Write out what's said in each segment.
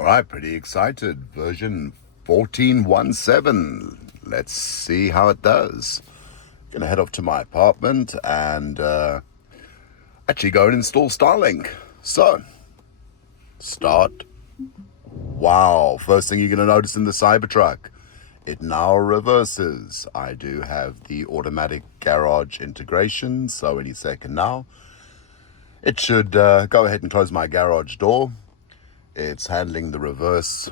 All right, pretty excited. Version 14.17. Let's see how it does. Gonna head off to my apartment and actually go and install Starlink. So, start. Wow, first thing you're gonna notice in the Cybertruck, it now reverses. I do have the automatic garage integration, so any second now, it should go ahead and close my garage door. It's handling the reverse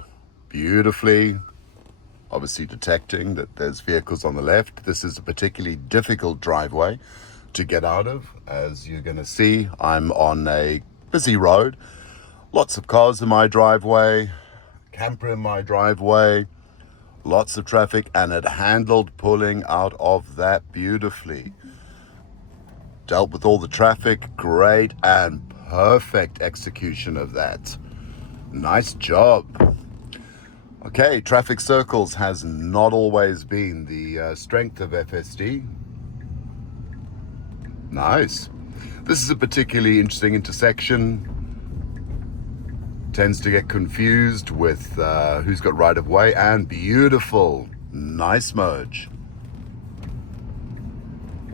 beautifully, obviously detecting that there's vehicles on the left. This is a particularly difficult driveway to get out of. As you're going to see, I'm on a busy road. Lots of cars in my driveway, camper in my driveway, lots of traffic, and it handled pulling out of that beautifully. Dealt with all the traffic, great, and perfect execution of that. Nice job. Okay, traffic circles has not always been the strength of FSD. Nice. This is a particularly interesting intersection. Tends to get confused with who's got right of way, and beautiful. Nice merge.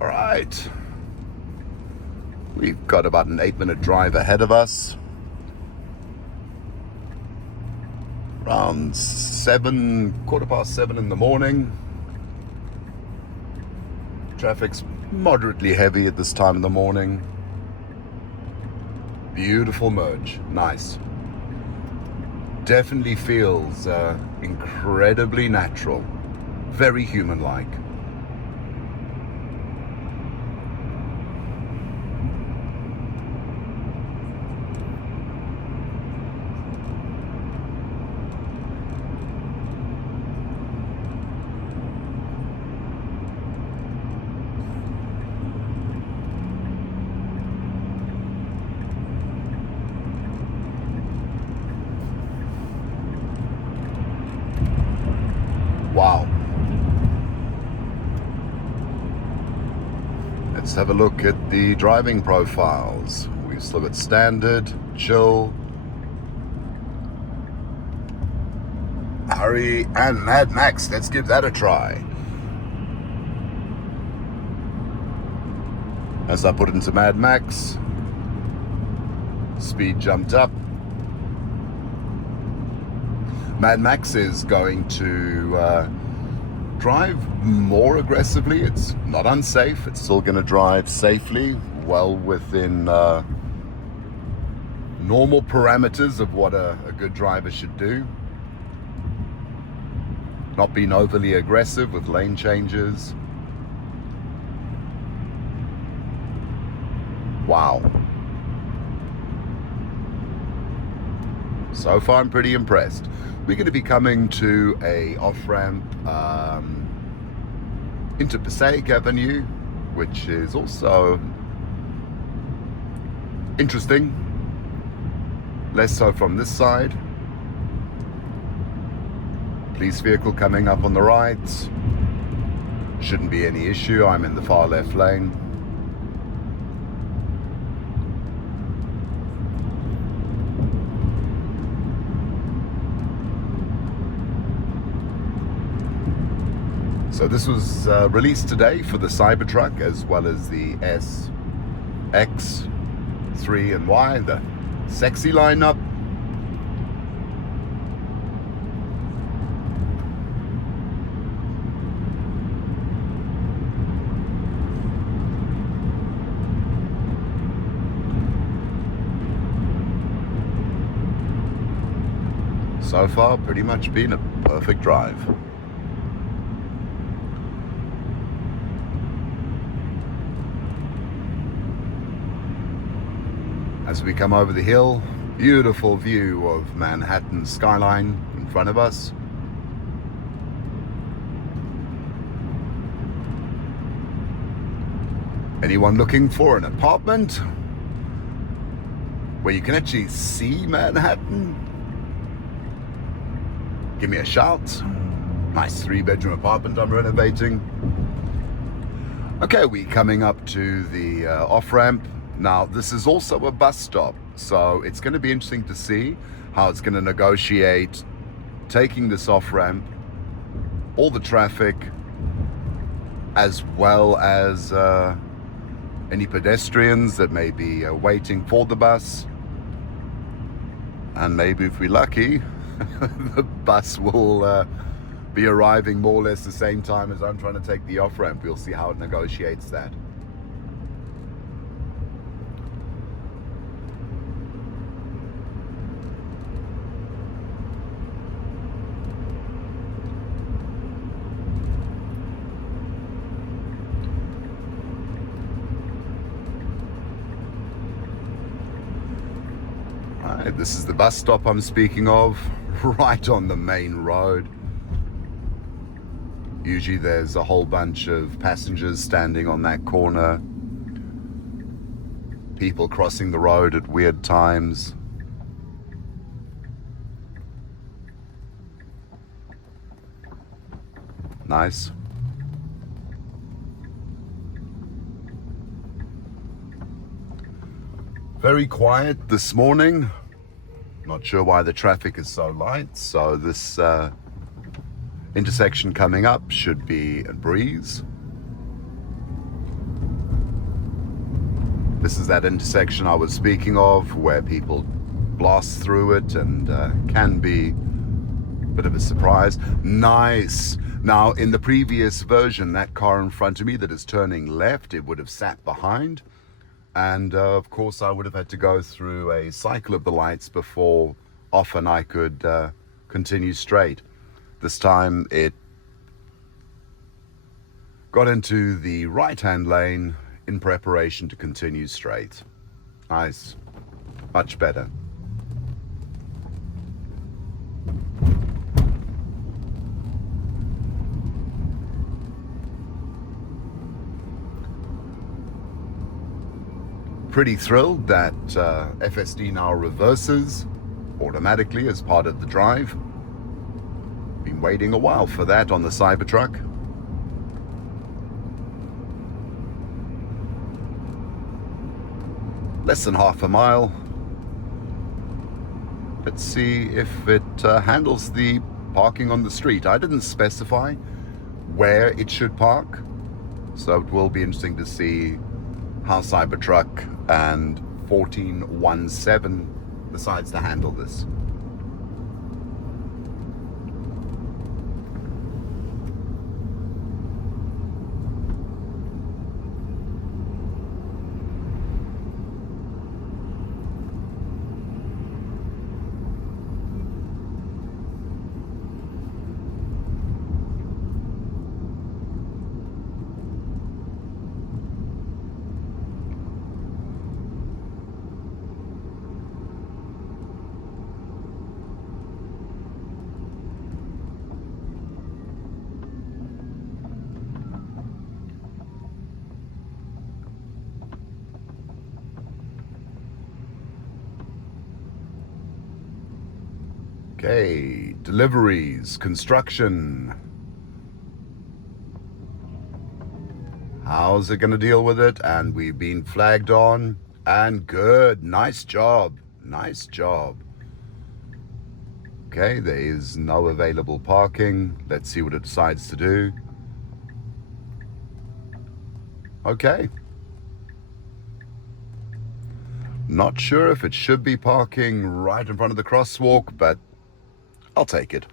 All right. We've got about an 8-minute drive ahead of us. Around 7:15 in the morning. Traffic's moderately heavy at this time of the morning. Beautiful merge, nice. Definitely feels incredibly natural, very human-like. Wow. Let's have a look at the driving profiles. We've still got standard, chill, hurry, and Mad Max. Let's give that a try. As I put into Mad Max, speed jumped up. Mad Max is going to drive more aggressively. It's not unsafe. It's still going to drive safely, well within normal parameters of what a good driver should do. Not being overly aggressive with lane changes. Wow. So far, I'm pretty impressed. We're going to be coming to a off-ramp into Passaic Avenue, which is also interesting. Less so from this side. Police vehicle coming up on the right. Shouldn't be any issue. I'm in the far left lane. So this was released today for the Cybertruck as well as the S, X, 3 and Y, the sexy lineup. So far, pretty much been a perfect drive. As we come over the hill, beautiful view of Manhattan skyline in front of us. Anyone looking for an apartment where you can actually see Manhattan? Give me a shout. Nice 3-bedroom apartment I'm renovating. Okay, we're coming up to the off-ramp. Now, this is also a bus stop, so it's going to be interesting to see how it's going to negotiate taking this off-ramp, all the traffic, as well as any pedestrians that may be waiting for the bus. And maybe if we're lucky, the bus will be arriving more or less the same time as I'm trying to take the off-ramp. We'll see how it negotiates that. Right, this is the bus stop I'm speaking of, right on the main road. Usually there's a whole bunch of passengers standing on that corner, people crossing the road at weird times. Nice. Very quiet this morning. Not sure why the traffic is so light. So this intersection coming up should be a breeze. This is that intersection I was speaking of, where people blast through it and can be a bit of a surprise. Nice. Now, in the previous version, that car in front of me that is turning left, it would have sat behind. And of course, I would have had to go through a cycle of the lights before often I could continue straight. This time it got into the right-hand lane in preparation to continue straight. Nice. Much better. Pretty thrilled that FSD now reverses automatically as part of the drive. Been waiting a while for that on the Cybertruck. Less than half a mile. Let's see if it handles the parking on the street. I didn't specify where it should park, so it will be interesting to see how Cybertruck and 1417 decides to handle this. Okay, deliveries, construction. How's it going to deal with it? And we've been flagged on, and good. Nice job. Nice job. Okay, there is no available parking. Let's see what it decides to do. Okay. Not sure if it should be parking right in front of the crosswalk, but I'll take it.